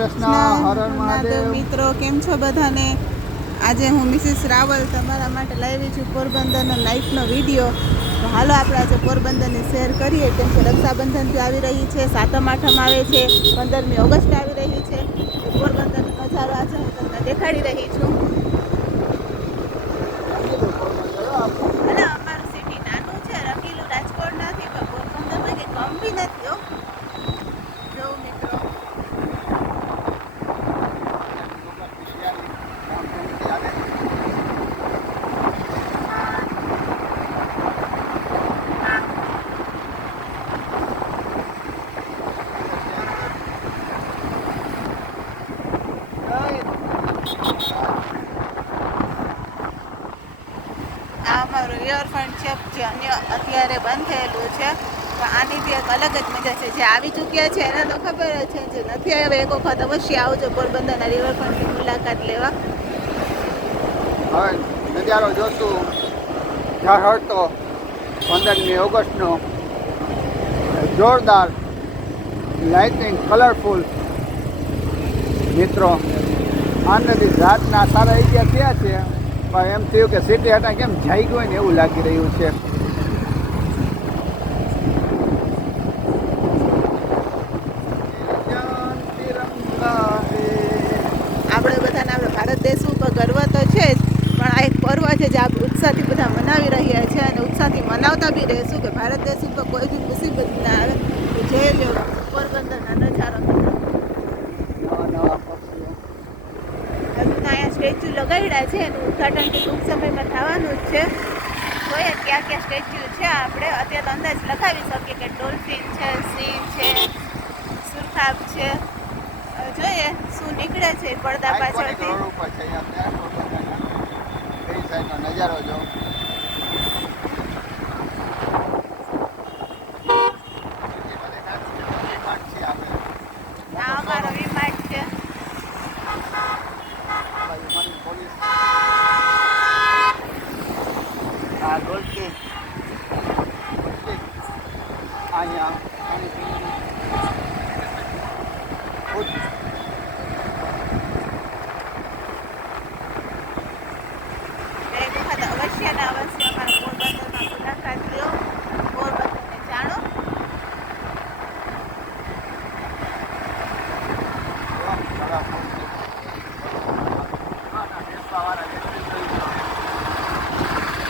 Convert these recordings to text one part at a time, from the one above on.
કૃષ્ણ મહાદેવ. મિત્રો કેમ છો બધાને? આજે હું મિસિસ રાવલ તમારા માટે લાવી છું પોરબંદરનો લાઈફનો વીડિયો. તો હાલો આપણે આજે પોરબંદરની શેર કરીએ કેમ કે રક્ષાબંધન આવી રહી છે સાતમ આઠમ આવે છે પંદરમી ઓગસ્ટ આવી રહી છે. તો પોરબંદરનો નજારો આજે હું તમને દેખાડી રહી છું. અને અમારું સિટી નાનું છે રંગીલું રાજકોટ નથી પણ પોરબંદરમાં કંઈ કમ બી નથી હો જો મિત્રો આ અમારું રિવરફ્રન્ટ છે જે અન્ય અત્યારે બંધ થયેલું છે, તો આની બી એક અલગ જ મજા છે. જે આવી ચૂક્યા છે, એને તો ખબર જ છે, જે નથી આવ્યા એક વખત અવશ્ય આવજો પોરબંદરના રિવરફ્રન્ટની મુલાકાત લેવા. નજારો જોશું. ઝાહળતો પંદરમી ઓગસ્ટનો જોરદાર લાઇટિંગ કલરફુલ મિત્રો આનંદી રાતના સારા એરિયા થયા છે. પણ એમ થયું કે સિટી હટા કેમ જાગ્યું હોય ને એવું લાગી રહ્યું છે આપણે બધાને આપણે ભારત દેશ ઉપર ગર્વ તો છે જ પણ આ એક પર્વ છે જે આપણે ઉત્સાહથી બધા મનાવી રહ્યા છે અને ઉત્સાહથી મનાવતા બી રહેશું કે ભારત દેશ ઉપર કોઈ બી મુસીબત ના આવે તો જઈ લો પોરબંદરના નજારો નવા નવા પક્ષીઓ હજુ તો અહીંયા સ્ટેચ્યુ લગાડ્યા છે એનું ઉદઘાટન તો ટૂંક સમયમાં થવાનું જ છે. જોઈએ ક્યાં ક્યાં સ્ટેચ્યુ છે. આપણે અત્યારે તો અંદાજ લગાવી શકીએ કે ડોલ્ફિન છે સિંહ છે સુરખાબ છે. જોઈએ શું નીકળે છે પડદા પાછળથી. નજારો જો આ અમારો વિમાટ છે આ ગોલકી અહીંયા પાણી પીવાનું. ઉચ્ચ. એક વખત અવશ્ય ને અવશ્ય અમારા પોરબંદરમાં મુલાકાત લ્યો પોરબંદરને જાણો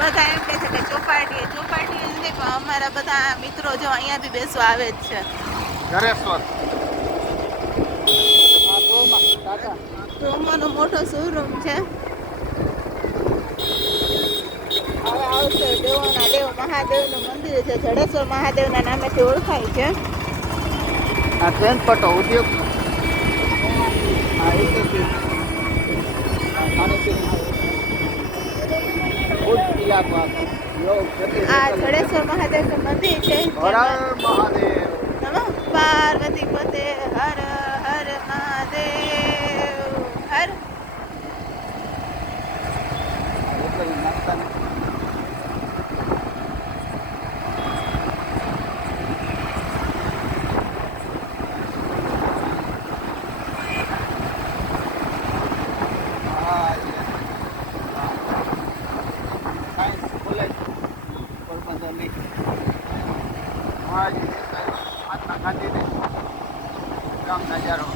બધા એમ કહે છે કે ચોપાટીએ ચોપાટીએ જ નહીં પણ અમારા બધા મિત્રો અહીંયા બેસવા આવે જ છે. ટાટા ક્રોમાનો મોટો શોરૂમ છે. હવે આવશે દેવોના દેવ મહાદેવનું મંદિર છે. જડેશ્વર મહાદેવના નામેથી ઓળખાય છે. આ ટ્રેન પટો ઉદ્યોગ. ઇલાકો પ્રતિ આ જડેશ્વર મહાદેવનું મંદિર છે. નમઃ પાર્વતી પતે હર હર મહાદેવ હર એટલે નાખતા નથી. હા, એ. હા. સાયન્સ કોલેજ પોરબંદરની. મહારાજની મહાત્મા ગાંધીને ગામ નજારો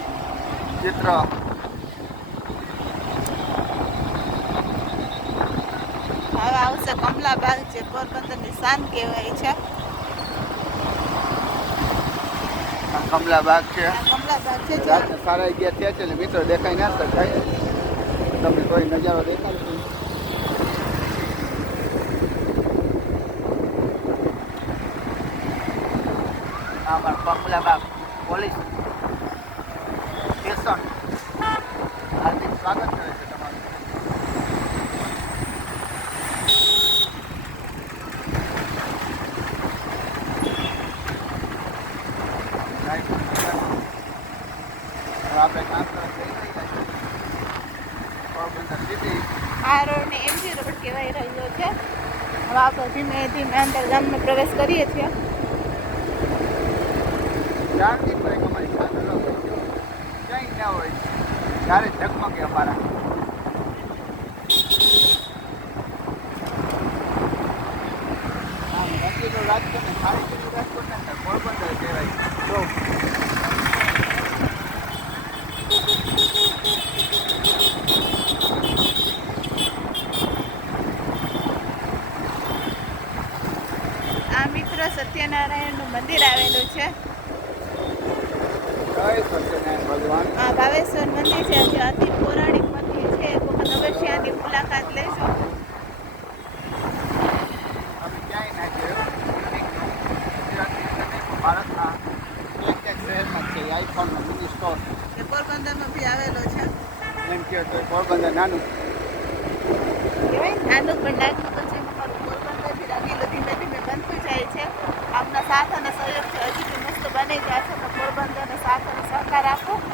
ચિત્ર હવે આવશે કમલા બાગ જે પોરબંદરની શાન કહેવાય છે. કમલાબાગ છે. આ કમલા બાગ છે રાતના સારા અગિયાર થયા છે ને મિત્રો દેખાઈ ના શકાય. તમને કોઈ નજારો દેખાડશે આ અમારું કમલા બાગ પોલીસ સ્ટેશન. હાર્દિક સ્વાગત કરે છે તમારું. આપણે કામ કરવા જઈ રહ્યા છીએ. પોરબંદર સિટી. આ રોડને એમજી રોડ કહેવાય રહ્યો છે. હવે આપણે ધીમે ધીમે અંદર ગામમાં પ્રવેશ કરીએ છીએ. ચારથી પર એક અમારી સાથે લો ક્યાંય બન્યા હોય ત્યારે ઝગમગે અમારા. આમ નદીનું રાજકોટ ને ખાડીનું રાજકોટ ને અંદર પોરબંદર સત્યનારાયણનું મંદિર આવેલું છે જય સત્યનારાયણ ભાવેશ્વર મંદિર છે જે અતિ પૌરાણિક મંદિર છે એક વખત અવશ્ય આની મુલાકાત જે પોરબંદરમાં બી આવેલો છે. એમ તો પોરબંદર નાનું. નાનું પણ નાનું તો છે પોરબંદરથી ધીમે ધીમે બનતું જાય છે. આપના સાથ અને સહયોગથી હજી મસ્ત બની જાય છે તો પોરબંદરને સાથ અને સહકાર આપો.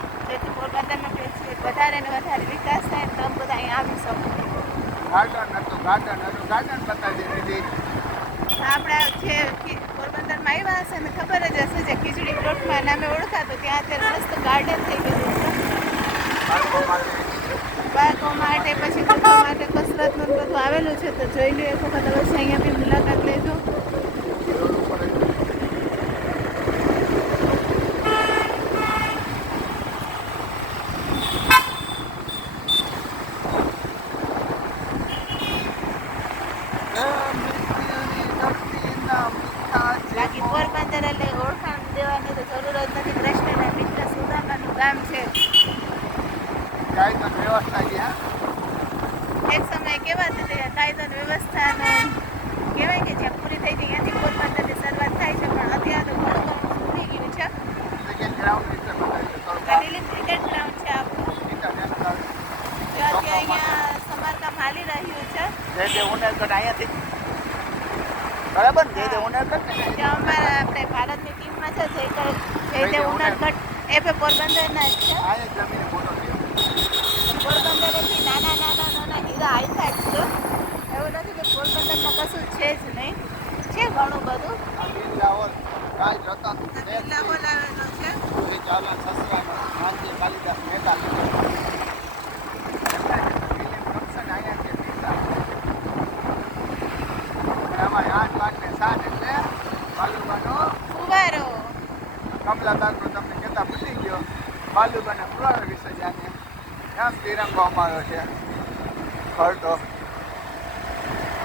વધારે ને વધારે વિકાસ થાય તો અમે બધા અહીં આવી શકો ગાર્ડન હતું ગાર્ડન હતું. ગાર્ડન બતાવી દીધી આપણા જે પોરબંદરમાં આવ્યા હશે ને ખબર જ હશે જે ખીચડી પ્લોટમાં નામે ઓળખાતું ત્યાં અત્યારે મસ્ત ગાર્ડન થઈ ગયું છે. બાળકો માટે. પછી માટે કસરતનું બધું આવેલું છે તો જોઈ લો એક વખત અવશ્ય અહીંયા બી મુલાકાત લેજો રોડ ઉપર જ બાકી પોરબંદર એટલે ઓળખાણ દેવાની તો જરૂર જ નથી કૃષ્ણના મિત્ર સુદામાનું ગામ છે કાયદો વ્યવસ્થા છે હા એક સમય કહેવાતું તે કાયદો અને વ્યવસ્થાનો કહેવાય કે જ્યાં પૂરી થઈ ગઈ ત્યાંથી પોરબંદરની શરૂઆત થાય છે પણ અત્યારે તો ઘણું ઘણું ભૂલી ગયું છે ક્રિકેટ ગ્રાઉન્ડ વિશે બતાવી દો થોડુંક કરેલી ક્રિકેટ ગ્રાઉન્ડ છે આપણું. અહીંયા સમારકામ હાલી રહ્યું છે. જે જે અહીંયાથી. બરાબર? ને જે જે ને અમારા આપણે ભારતની ટીમમાં છે જે કઈ- જે એ પણ પોરબંદરના જ છે. પોરબંદરેથી નાના નાના નાના હીરા આપ્યા જ છે. એવું નથી કે પોરબંદરમાં કશું છે જ નહીં. છે ઘણું બધું.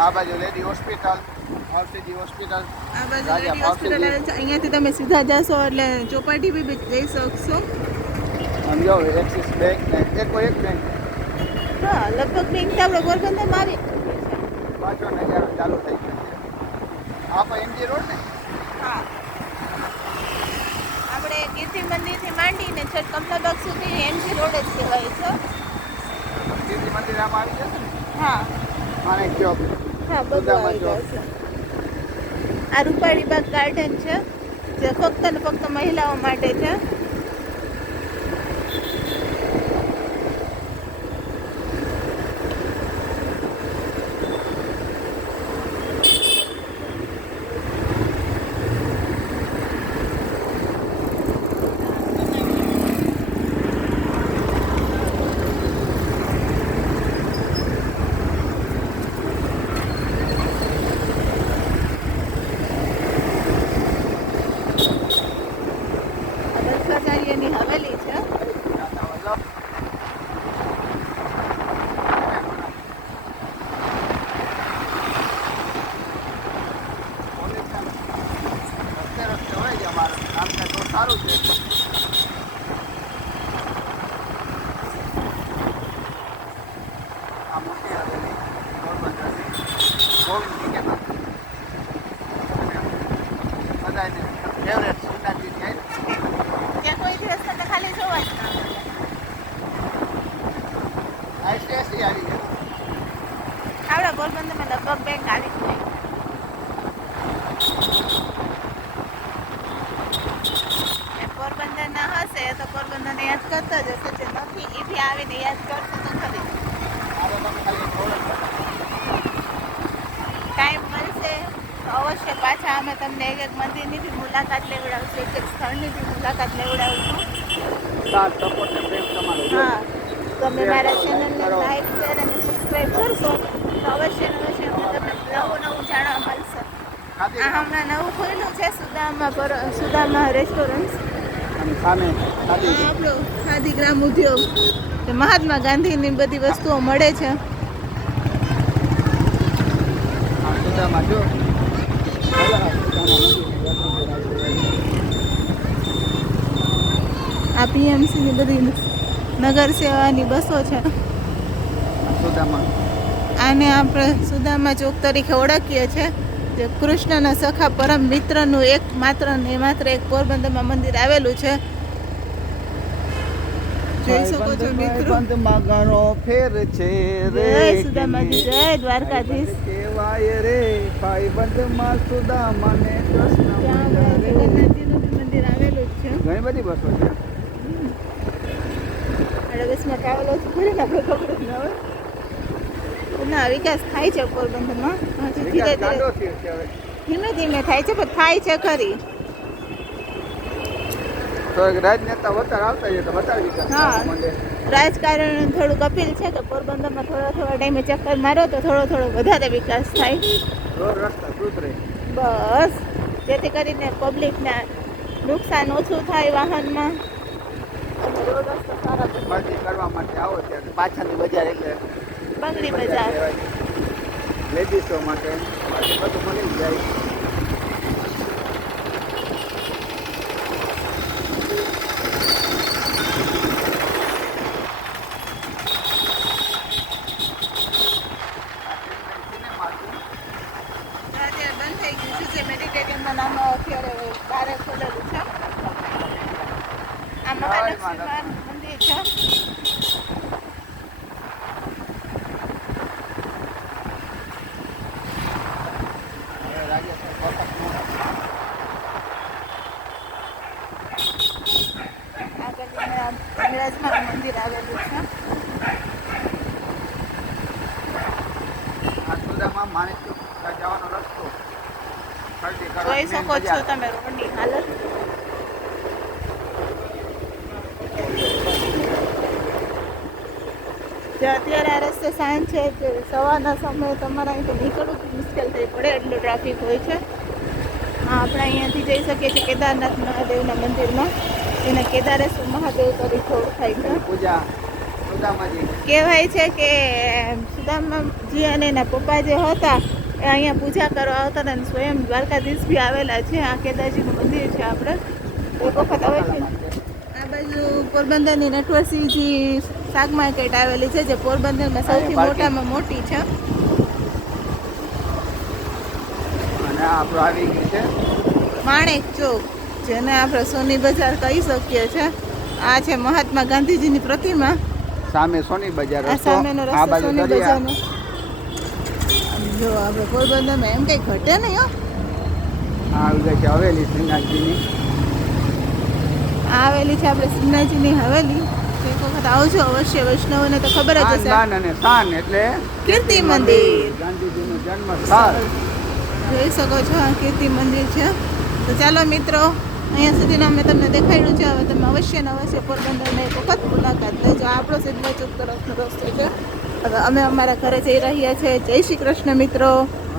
આ બાજુ લેડી હોસ્પિટલ આવતીજી હોસ્પિટલ આ બાજુ લેડી હોસ્પિટલ આવે છે. અહીંયાથી તમે સીધા જશો એટલે ચોપાટી બી બી જઈ શકશો. આમ જો એક્સિસ બેંક ને એકો એક બેંક હા લગભગ બેંક આપણે પોરબંદરમાં મારી. પાછો નજારો ચાલુ થઈ ગયો છે. આ પણ એમજી રોડ ને? હા. આપણે કીર્તિ મંદિરથી માંડીને છેક કમલાબાગ સુધી એમજી રોડ જ કહેવાય છે. કીર્તિ મંદિર આમાં આવી જશે ને? હા. માણેક ચોક હા બધું આવી જશે આ રૂપાળી બાગ ગાર્ડન છે જે ફક્ત ને ફક્ત મહિલાઓ માટે છે આ દત્તાચાર્યની હવેલી છે દાદા વલ્લભ રસ્તે રસ્તે હોય છે અમારે આમ તો તો સારું છે. આ મોટી હવેલી ગોવિંદ નિકેતન બધાને ફેવરેટ જાય ત્યાં કોઈ દિવસ તમને ખાલી જોવા જ ના આવી ગયું. આપણા પોરબંદરમાં લગભગ બેંક આવી જ નહીં એ પોરબંદરના તો પોરબંદરને યાદ કરતા જ હશે જે નથી એ આવીને યાદ કરશે તો ખરી. મારે તમે ખાલી થોડોક ટાઈમ મળશે અવશ્ય પાછા અમે તમને એક એક મંદિરની બી મુલાકાત લેવડાવશું એક એક સ્થળની બી મુલાકાત લેવડાવશું. હા તમે મારા ચેનલને લાઈક શેર અને સબસ્ક્રાઈબ કરશો તો અવશ્ય અવશ્ય તમને નવું નવું જાણવા મળશે. આ હમણાં નવું ખોલ્યું છે સુદામા સુદામા રેસ્ટોરન્ટ અને સામે આપણો ખાદીગ્રામ ઉદ્યોગ. જે મહાત્મા ગાંધીની બધી વસ્તુઓ મળે છે. આ પીએમસીની બધી નગર સેવાની બસો છે. સુદામાં. આને આપણે સુદામા ચોક તરીકે ઓળખીએ છીએ. જે કૃષ્ણના સખા પરમ મિત્રનું એક માત્ર ને માત્ર એક પોરબંદરમાં મંદિર આવેલું છે. જોઈ શકો છો મિત્રો? બંધમાં ફેર છે રે સુદામાજી જય દ્વારકાધીશ. કેવાય રે ભાઈ બંધમાં સુદામાને કૃષ્ણ જગન્નાથજીનું મંદિર આવેલું જ છે. ઘણી બધી બસો છે. આપણે બસમાં ટ્રાવેલ આપણે ખબર ન હોય. ના વિકાસ થાય છે પોરબંદરમાં. હજી ધીરે ધીરે. ધીમે ધીમે થાય છે પણ થાય છે ખરી. તો રાજનેતા વધારે આવતા છે તો વતાર વિકાસ હા. રાજકારણ થોડુંક અપીલ છે કે પોરબંદરમાં થોડા થોડા ટાઈમે ચક્કર મારો તો થોડો થોડો વધારે વિકાસ થાય. બસ. જેથી કરીને પબ્લિકને નુકસાન ઓછું થાય વાહનમાં. રોડ રસ્તા સારા કરવા માટે આવો ત્યારે પાછળની બજાર એટલે બંગડી બજાર. લેડીઝો માટે. બધું મળી જાય અત્યારે બંધ થઈ ગયું છે જે મેડિટેરિયનના નામે અત્યારે બારે ખોલેલું છે આ મહાલક્ષ્મી માનું મંદિર છે હવે લાગે છે કોટકનું આગળ જઈને આ મંદિર આવેલું છે. જોઈ શકો છો તમે રોડની હાલત. જે અત્યારે આ રસ્તે સાંજ છે કે સવારના સમયે તમારે અહીંથી નીકળવું મુશ્કેલ થઈ પડે એટલું ટ્રાફિક હોય છે. હા આપણે અહીંયાથી જઈ શકીએ છીએ કેદારનાથ મહાદેવના મંદિરમાં. એને કેદારેશ્વર મહાદેવ તરીકે ઓળખાય છે. પૂજા કહેવાય છે કે સુદામાજી અને એના પપ્પા જે હતા એ અહીંયા પૂજા કરવા આવતા અને સ્વયં દ્વારકાધીશ બી આવેલા છે. આ કેદારજીનું મંદિર છે આપણે. એક વખત આવે છે આ બાજુ પોરબંદરની નટવરસિંહજી શાક માર્કેટ આવેલી છે જે પોરબંદરમાં સૌથી મોટામાં મોટી છે. માણેક ચોક. જેને આપણે સોની બજાર કહી શકીએ છીએ આ છે મહાત્મા ગાંધીજીની પ્રતિમા. સામે સોની બજાર આ સામેનો રસ્તો સોની બજારનો. જો આપણે પોરબંદરમાં એમ કંઈ ઘટે નહીં હો. આવી ગઈ છે હવેલી શ્રીનાથજીની આવેલી છે આપણે શ્રીનાથજીની હવેલી. એક વખત આવજો અવશ્ય વૈષ્ણવોને તો ખબર જ હશે. અને સ્થાન એટલે કીર્તિ મંદિર. ગાંધીજીનું જન્મ સ્થળ જોઈ શકો છો આ કીર્તિ મંદિર છે. તો ચાલો મિત્રો અહીંયા સુધીના અમે તમને દેખાડ્યું છે. હવે તમે અવશ્ય ને અવશ્ય પોરબંદરને એક વખત મુલાકાત લેજો. આપણો સિદ્ધવા ચોક તરફનો રસ્તો છે. હવે અમે અમારા ઘરે જઈ રહ્યા છીએ જય શ્રી કૃષ્ણ મિત્રો.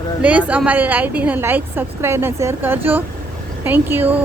પ્લીઝ અમારી આઈડીને લાઈક સબસ્ક્રાઈબ અને શેર કરજો. Thank you